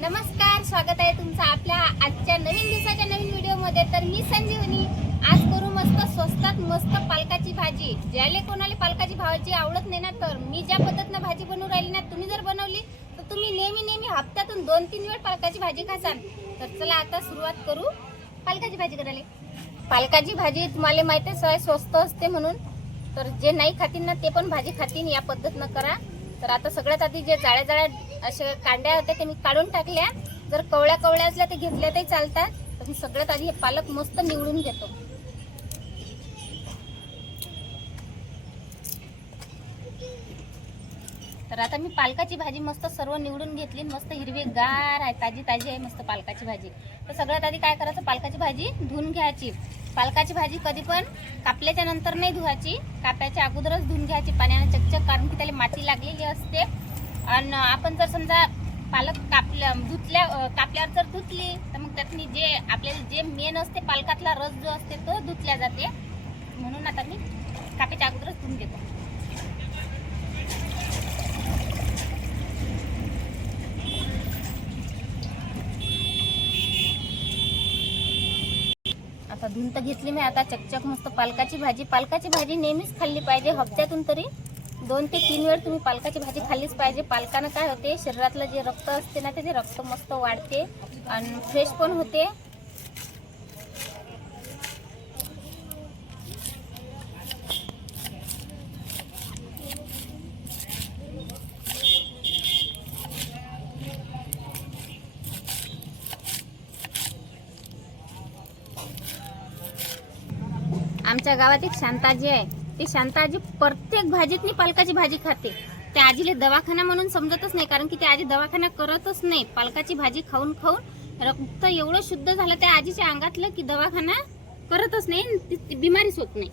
नमस्कार, स्वागत आहे तुमचं आपल्या आजच्या नवीन दिवसाच्या नवीन व्हिडिओमध्ये। तर मी संजीवनी आज करू मस्त स्वस्तात मस्त पालकाची भाजी। ज्याले कोणाला पालकाची भाजी आवडत नाही ना, तर मी ज्या पद्धतीने भाजी बनवून राहिली ना, तुम्ही जर बनवली तर तुम्ही नेहमी हप्त्यातून 2-3 वेळ पालकाची भाजी खासाल। तर चला आता सुरुवात करू पालकाची भाजी करायला। पालकाची भाजी तुम्हाला माहिती आहे स्वस्त असते म्हणून, तर जे नाही खातील ना ते पण भाजी खातील या पद्धतीने करा। तर आता सगळ्यात आधी जे जाळ्या असे कांड्या होते ते मी काढून टाकल्या। जर कवळ्या असल्या ते घेतल्या तरी चालतात। तर मी सगळ्यात आधी हे पालक मस्त निवडून घेतो। तर आता मी पालकाची भाजी मस्त सर्व निवडून घेतली, मस्त हिरवीगार आहे, ताजी आहे मस्त पालकाची भाजी। तर सगळ्यात आधी काय करायचं, पालकाची भाजी धुवून घ्यायची। पालकाची भाजी कधी पण कापल्याच्या नंतर नाही धुवायची, कापायच्या अगोदरच धुवून घ्यायची पाण्याने चकचक, कारण की त्याला माती लागलेली असते। आणि आपण जर समजा पालक कापल्यावर जर धुतली तर मग त्यातनी जे आपल्याला जे मेन असते पालकातला रस जो असते तो धुतल्या जाते। म्हणून आता मी कापायच्या अगोदरच धुवून घेतो। आता धुवून तर घेतली मी, आता चकचक मस्त पालकाची भाजी नेहमीच खाल्ली पाहिजे। हप्त्यातून तरी 2 ते 3 वेळ तुम्ही पालकाची भाजी खाल्लीच पाहिजे। पालकानं काय होते, शरीरातलं जे रक्त असते ना ते रक्त मस्त वाढते आणि फ्रेश पण होते। आमच्या गावात एक शांताजी आहे, ती शांताजी प्रत्येक भाजीतनी पालकाची भाजी खाते। त्या आजीले दवाखाना म्हणून समजतच नाही, कारण की त्या आजी दवाखाना करतच नाही। पालकाची भाजी खाऊन रक्त एवढं शुद्ध झालं त्या आजीच्या अंगातलं की दवाखाना करतच नाही, ती बिमारीच होत नाही।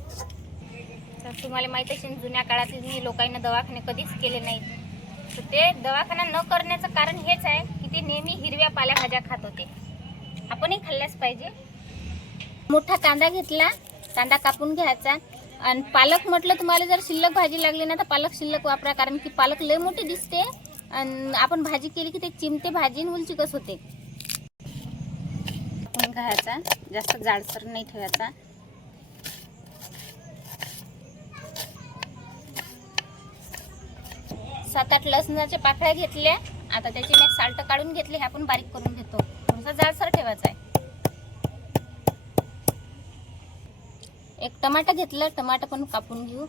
तर तुम्हाला माहिती असेल, जुन्या काळातील लोकांनी दवाखाने कधीच केले नाहीत। तर ते दवाखाना न करण्याचं कारण हेच आहे की ते नेहमी हिरव्या पालेभाज्या खात होते। आपणही खाल्ल्याच पाहिजे। मोठा कांदा घेतला, कांदा कापून घ्यायचा। आणि पालक म्हटलं, तुम्हाला जर शिल्लक भाजी लागली ना तर पालक शिल्लक वापरा, कारण की पालक लय मोठी दिसते आणि आपण भाजी केली की ते चिमटे भाजी उलचिकच होते। कापून घ्यायचा, जास्त जाडसर नाही ठेवायचा। सात 8 लसणाच्या पाकळ्या घेतल्या, आता त्याची मी साल्ट काढून घेतले, हे आपण बारीक करून घेतो। थोडासा जाडसर ठेवायचा आहे। एक टमाटा घेतलं, टमाटा पण कापून घेऊ।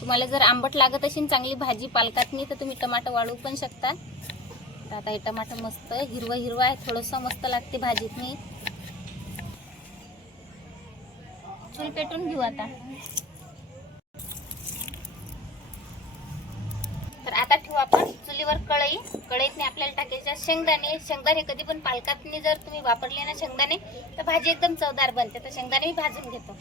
तुम्हाला जर आंबट लागत असेल चांगली भाजी पालकातनी तर तुम्ही टमाटा वाढवू पण शकता। तर आता हे टमाटा मस्त हिरवं आहे, थोडंसं मस्त लागते भाजीतनी। चूल पेटून घेऊ आता। तर आता ठेवू आपण चुलीवर कढईतनी आपल्याला टाकायचे शेंगदाणे कधी पण पालकातनी जर तुम्ही वापरले ना शेंगदाणे तर भाजी एकदम चवदार बनते। तर शेंगदाणे मी भाजून घेतो।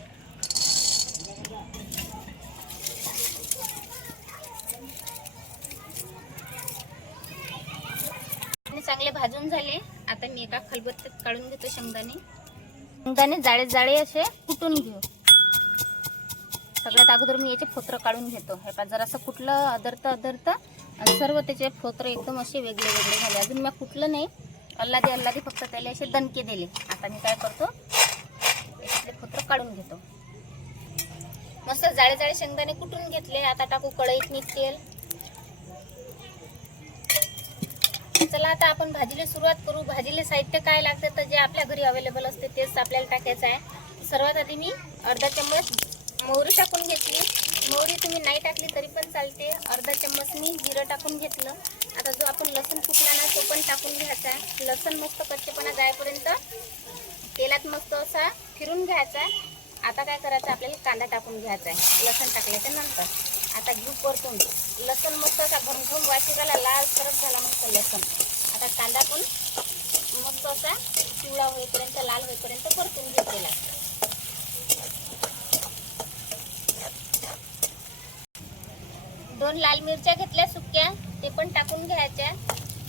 चांगले भाजून झाले, आता मी एका खलबत्त्यात काढून घेतो शेंगदाणे जाळे असे कुटून घेऊ। सगळ्यात अगोदर मी याचे फोत्र काढून घेतो। हे पा जरासं कुठलं अदरत आणि सर्व त्याचे फोत्र एकदम असे वेगळे झाले। अजून मी कुठलं नाही, अल्लादी फक्त त्याला असे दणके दिले। आता मी काय करतो, याचे फोत्र काढून घेतो। मस्त जाळे शेंगदाणे कुटून घेतले, आता टाकू कढईत तेल। चला आता आपण भाजीला सुरुवात करू। भाजीला साहित्य काय लागतं तर जे आपल्या घरी अवेलेबल असते तेच आपल्याला टाकायचं आहे। सर्वात आधी मी अर्धा चम्मच मोहरी टाकून घेतली। मोहरी तुम्ही नाही टाकली तरी पण चालते। अर्धा चम्मच मी जिरं टाकून घेतलं। आता जो आपण लसूण कुटला ना तो पण टाकून घ्यायचा आहे। लसूण मस्त कच्चेपणा जाईपर्यंत तेलात मस्त असा फिरून घ्यायचा आहे। आता काय करायचं, आपल्याला कांदा टाकून घ्यायचा आहे लसूण टाकल्याच्या नंतर। आता घेऊ परतून, लसूण मस्त असा घमघम वाशी झाला, लाल सरक झाला मस्त लसूण। आता कांदा पण मस्त असा पिवळा होईपर्यंत, लाल होईपर्यंत परतून घेतलेला। 2 लाल मिरच्या घेतल्या सुक्या, ते पण टाकून घ्यायच्या।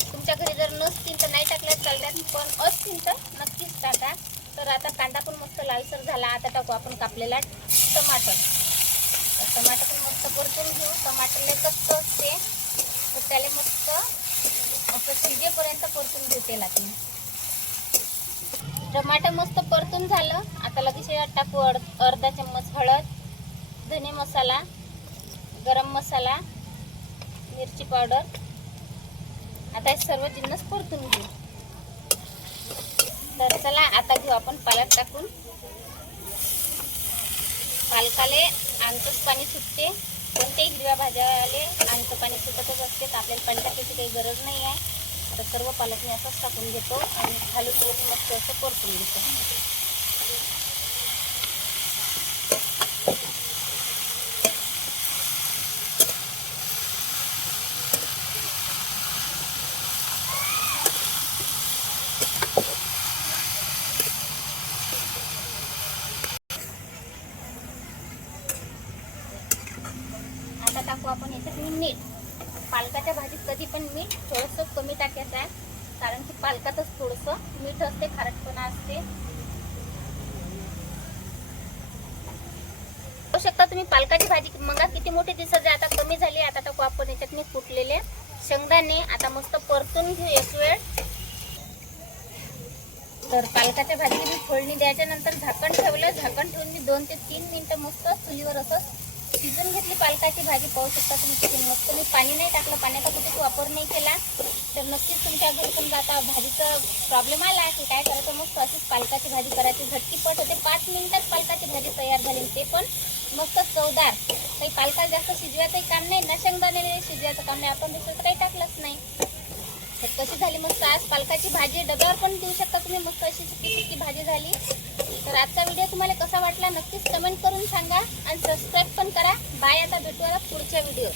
तुमच्या घरी जर नसतील तर नाही टाकल्या चालतात, पण असतील तर नक्कीच टाका। तर आता कांदा पण मस्त लालसर झाला, आता टाकू आपण कापलेला टमाटर। टमाटर पण मस्त परतून घेऊ। टमाटरला कच्चं असते तर त्याला मस्त असं शिजेपर्यंत परतून घेऊ तेलात. टमाटर मस्त परतून झालं. आता लगेच यात टाकू अर्धा चम्मच हळद, धने मसाला, गरम मसाला, मिरची पावडर. आता हे सर्व जिन्नस परतून घेऊ. तर चला आता घेऊ आपण पालक टाकून. पालकाले आंतच पाणी सुटते. कोणत्याही हिरव्या भाज्याले आंत पाणी सुटतच असते, तर आपल्याला पाणी टाकायची काही गरज नाही आहे. तर सर्व पालक मी असंच टाकून घेतो आणि घालून घेऊन मस्त असं परतून घेतो. आता टाकू आपण याच्यात मीठ. पालकाच्या भाजीत कधी पण मीठ थोडंसं कमी टाकायचं आहे, कारण की पालकातच थोडंसं मीठ असते, खारटपणा असते. बघू शकता तुम्ही पालकाची भाजी मगा किती मोठी दिसत आहे, आता कमी झाली. आता टाकू आपण याच्यात मी फुटलेले शेंगदाणे. आता मस्त परतून घेऊ एक वेळ. तर पालकाच्या भाजीला फोडणी द्यायच्या नंतर झाकण ठेवलं. झाकण ठेवून मी 2 ते 3 मिनिटं मस्त चुलीवर असं शिजून घेतली पालकाची भाजी. पाहू शकता तुम्ही किती मस्त. मी पाणी नाही टाकलं, पाण्याचा कुठेच वापर नाही केला. तर नक्कीच तुमच्या घरी समजा आता भाजीचा प्रॉब्लेम आला की काय करायचं, मस्त अशीच पालकाची भाजी करायची. झटकीपट होते, 5 मिनिटात पालकाची भाजी तयार झाली. ते पण मस्त चवदार. काही पालकाला जास्त शिजवायचंही काम नाही ना, शेंगदाणे शिजवायचं काम नाही. आपण दुसरं काही टाकलंच नाही. तर कशी झाली मस्त आज पालकाची भाजी. डब्यावर पण देऊ शकता तुम्ही. मस्त अशी सुकी सुकी भाजी झाली. तर आजचा व्हिडिओ तुम्हाला कसा वाटला नक्कीच कमेंट करून सांगा आणि सबस्क्राईब पण करा. बाय. आता भेटूया पुढच्या व्हिडिओ.